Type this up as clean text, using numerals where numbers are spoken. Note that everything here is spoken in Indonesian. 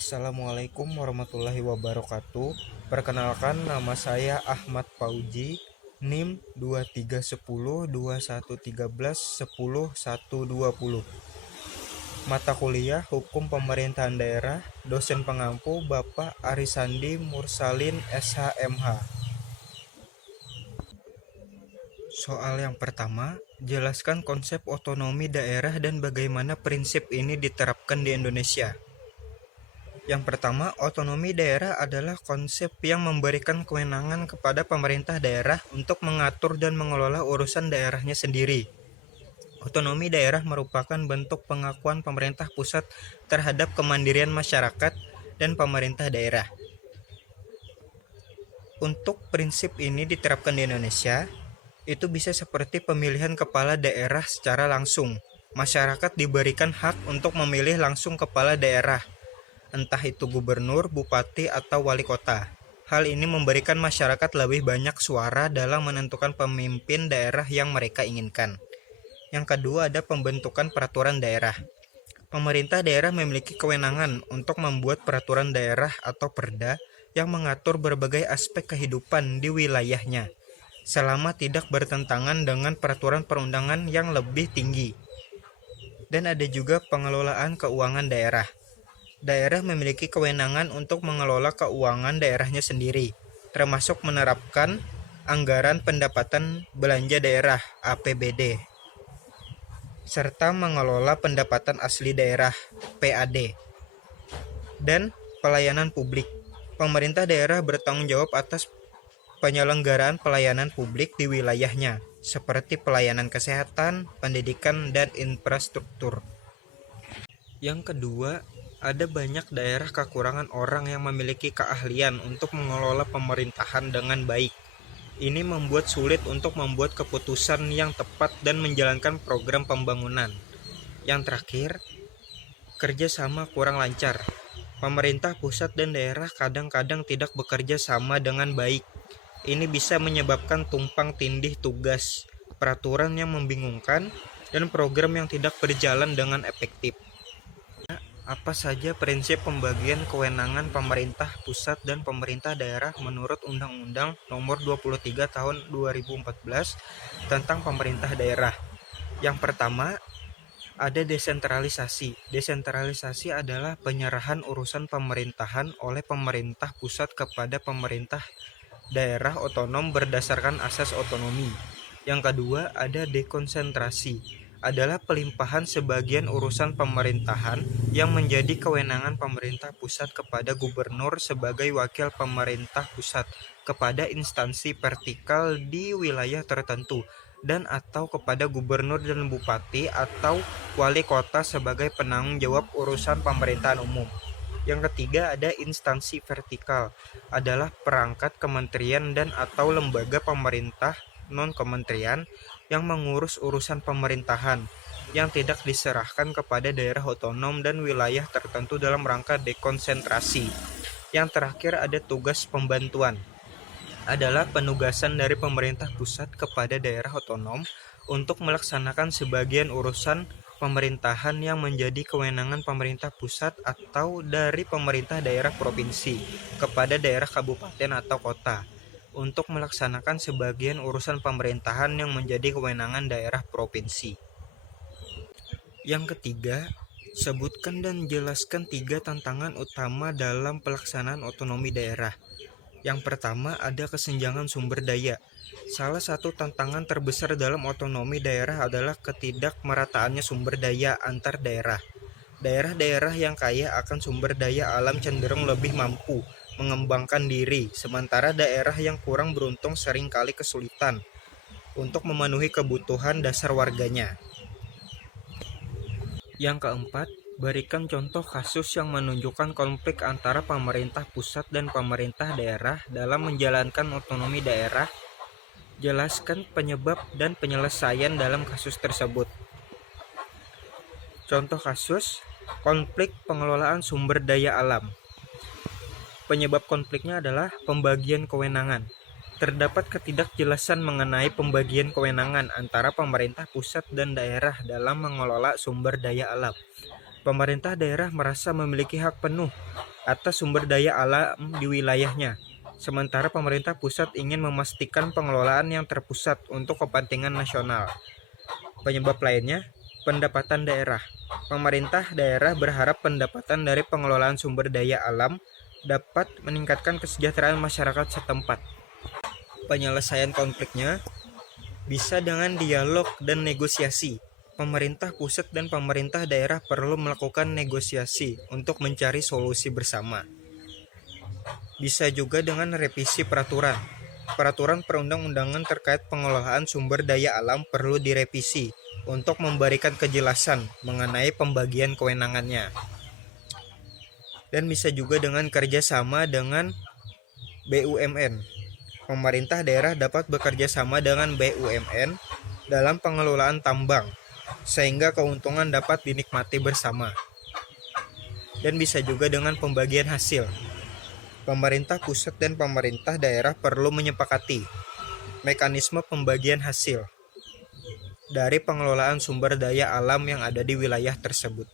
Assalamualaikum warahmatullahi wabarakatuh. Perkenalkan, nama saya Ahmad Fauji, NIM 23102113100120. Mata kuliah Hukum Pemerintahan Daerah, dosen pengampu Bapak Arisandi Mursalin SHMH. Soal yang pertama, jelaskan konsep otonomi daerah dan bagaimana prinsip ini diterapkan di Indonesia. Yang pertama, otonomi daerah adalah konsep yang memberikan kewenangan kepada pemerintah daerah untuk mengatur dan mengelola urusan daerahnya sendiri. Otonomi daerah merupakan bentuk pengakuan pemerintah pusat terhadap kemandirian masyarakat dan pemerintah daerah. Untuk prinsip ini diterapkan di Indonesia, itu bisa seperti pemilihan kepala daerah secara langsung. Masyarakat diberikan hak untuk memilih langsung kepala daerah, entah itu gubernur, bupati, atau wali kota. Hal ini memberikan masyarakat lebih banyak suara dalam menentukan pemimpin daerah yang mereka inginkan. Yang kedua ada pembentukan peraturan daerah. Pemerintah daerah memiliki kewenangan untuk membuat peraturan daerah atau perda yang mengatur berbagai aspek kehidupan di wilayahnya, selama tidak bertentangan dengan peraturan perundangan yang lebih tinggi. Dan ada juga pengelolaan keuangan daerah. Daerah memiliki kewenangan untuk mengelola keuangan daerahnya sendiri, termasuk menerapkan anggaran pendapatan belanja daerah (APBD), serta mengelola pendapatan asli daerah (PAD). Dan pelayanan publik. Pemerintah daerah bertanggung jawab atas penyelenggaraan pelayanan publik di wilayahnya, seperti pelayanan kesehatan, pendidikan, dan infrastruktur. Yang kedua, ada banyak daerah kekurangan orang yang memiliki keahlian untuk mengelola pemerintahan dengan baik. Ini membuat sulit untuk membuat keputusan yang tepat dan menjalankan program pembangunan. Yang terakhir, kerjasama kurang lancar. Pemerintah pusat dan daerah kadang-kadang tidak bekerja sama dengan baik. Ini bisa menyebabkan tumpang tindih tugas, peraturan yang membingungkan, dan program yang tidak berjalan dengan efektif. Apa saja prinsip pembagian kewenangan pemerintah pusat dan pemerintah daerah menurut Undang-Undang Nomor 23 Tahun 2014 tentang Pemerintah Daerah? Yang pertama, ada desentralisasi. Desentralisasi adalah penyerahan urusan pemerintahan oleh pemerintah pusat kepada pemerintah daerah otonom berdasarkan asas otonomi. Yang kedua, ada dekonsentrasi. Adalah pelimpahan sebagian urusan pemerintahan yang menjadi kewenangan pemerintah pusat kepada gubernur sebagai wakil pemerintah pusat kepada instansi vertikal di wilayah tertentu, dan atau kepada gubernur dan bupati atau wali kota sebagai penanggung jawab urusan pemerintahan umum. Yang ketiga ada instansi vertikal, adalah perangkat kementerian dan atau lembaga pemerintah non-kementerian yang mengurus urusan pemerintahan yang tidak diserahkan kepada daerah otonom dan wilayah tertentu dalam rangka dekonsentrasi. Yang terakhir ada tugas pembantuan, adalah penugasan dari pemerintah pusat kepada daerah otonom untuk melaksanakan sebagian urusan pemerintahan yang menjadi kewenangan pemerintah pusat atau dari pemerintah daerah provinsi kepada daerah kabupaten atau kota untuk melaksanakan sebagian urusan pemerintahan yang menjadi kewenangan daerah provinsi. Yang ketiga, sebutkan dan jelaskan 3 tantangan utama dalam pelaksanaan otonomi daerah. Yang pertama ada kesenjangan sumber daya. Salah satu tantangan terbesar dalam otonomi daerah adalah ketidakmerataannya sumber daya antar daerah. Daerah-daerah yang kaya akan sumber daya alam cenderung lebih mampu mengembangkan diri, sementara daerah yang kurang beruntung seringkali kesulitan untuk memenuhi kebutuhan dasar warganya. Yang keempat, berikan contoh kasus yang menunjukkan konflik antara pemerintah pusat dan pemerintah daerah dalam menjalankan otonomi daerah. Jelaskan penyebab dan penyelesaian dalam kasus tersebut. Contoh kasus, konflik pengelolaan sumber daya alam. Penyebab konfliknya adalah pembagian kewenangan. Terdapat ketidakjelasan mengenai pembagian kewenangan antara pemerintah pusat dan daerah dalam mengelola sumber daya alam. Pemerintah daerah merasa memiliki hak penuh atas sumber daya alam di wilayahnya. Sementara pemerintah pusat ingin memastikan pengelolaan yang terpusat untuk kepentingan nasional. Penyebab lainnya, pendapatan daerah. Pemerintah daerah berharap pendapatan dari pengelolaan sumber daya alam dapat meningkatkan kesejahteraan masyarakat setempat. Penyelesaian konfliknya bisa dengan dialog dan negosiasi. Pemerintah pusat dan pemerintah daerah perlu melakukan negosiasi untuk mencari solusi bersama. Bisa juga dengan revisi peraturan. Peraturan perundang-undangan terkait pengelolaan sumber daya alam perlu direvisi untuk memberikan kejelasan mengenai pembagian kewenangannya. Dan bisa juga dengan kerjasama dengan BUMN. Pemerintah daerah dapat bekerja sama dengan BUMN dalam pengelolaan tambang, sehingga keuntungan dapat dinikmati bersama. Dan bisa juga dengan pembagian hasil. Pemerintah pusat dan pemerintah daerah perlu menyepakati mekanisme pembagian hasil dari pengelolaan sumber daya alam yang ada di wilayah tersebut.